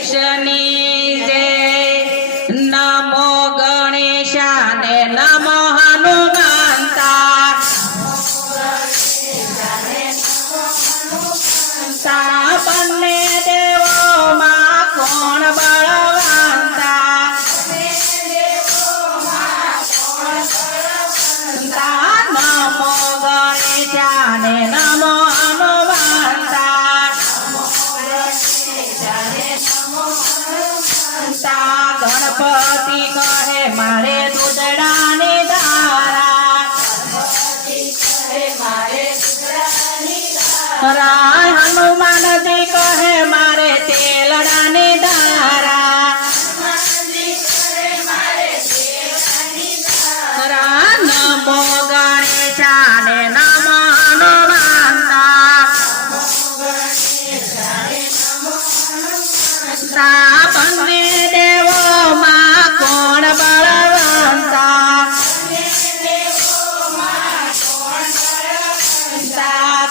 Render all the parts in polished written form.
દ્વારકાધીશની જય। નમો ગણેશાને નમો હનુમંતા, બંને દેવોમાં કોણ બળવંતા, નમો ગણેશાને નમો હનુમંતા, ગણપતિ કહે મારે દૂધડાની ધારા, હનુમાનજી કહે મારે તેલડાની ધારા, નમો ગણેશાને નમો હનુમંતા, બંને દેવોમાં કોણ બળવંતા,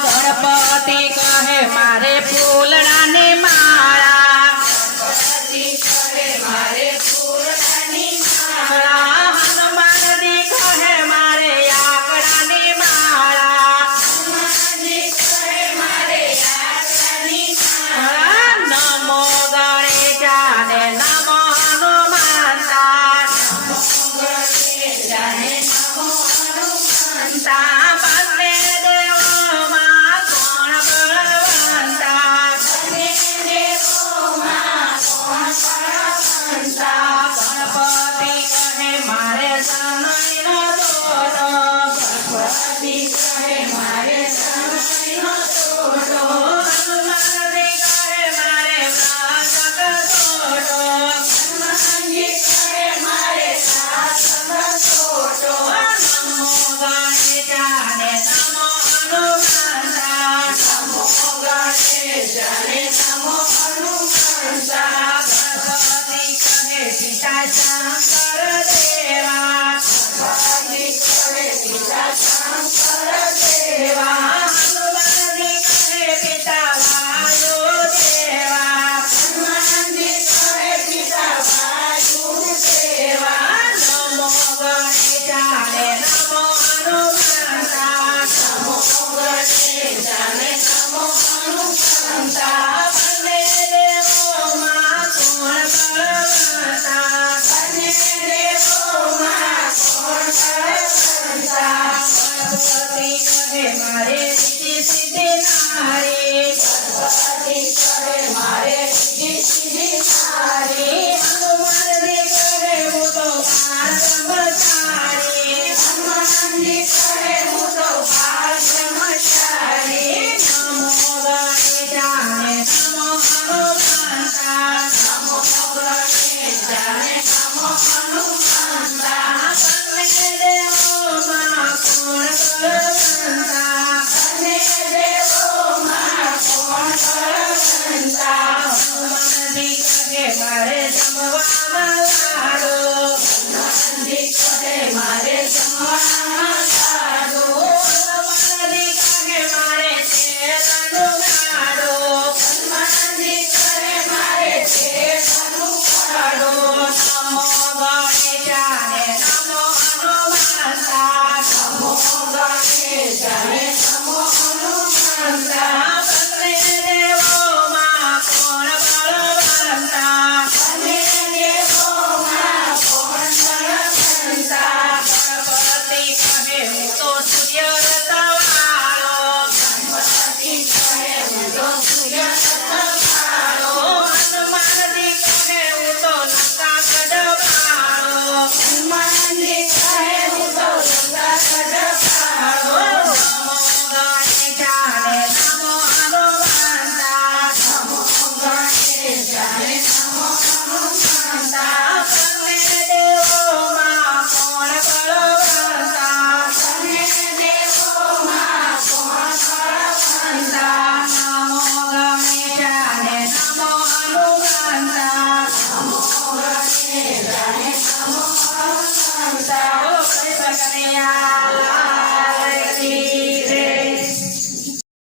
ગણપતિ કહે મારે ફૂલડાની માળા, હનુમાનજી કહે મારે આકડાની માળા, નમો ગણેશાને નમો હનુમંતા, બંને દેવોમાં કોણ બળવંતા, ગણપતિ કહે મારે શનૈનો દોરો, હનુમાનજી કહે મારે મારે